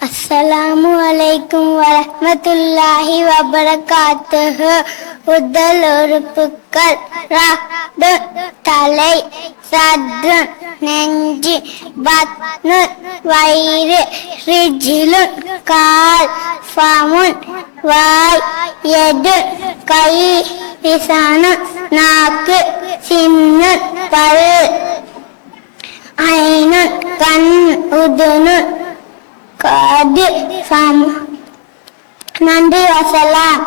அஸ்ஸலாமு அலைக்கும் வரஹ்மத்துல்லாஹி வபரகாத்துஹு. உடல் உறுப்புகள்: ரஹ்து தலை, சத்ரு நெஞ்சு, பத்னு வயிறு, ரிஜ்லுன் கால், ஃபமுன் வாய், யது கை, லிசானு நாக்கு, சின்னுன் பல், ஐனுன் கண், உதுனு காது. நன்றி. வசலாம்.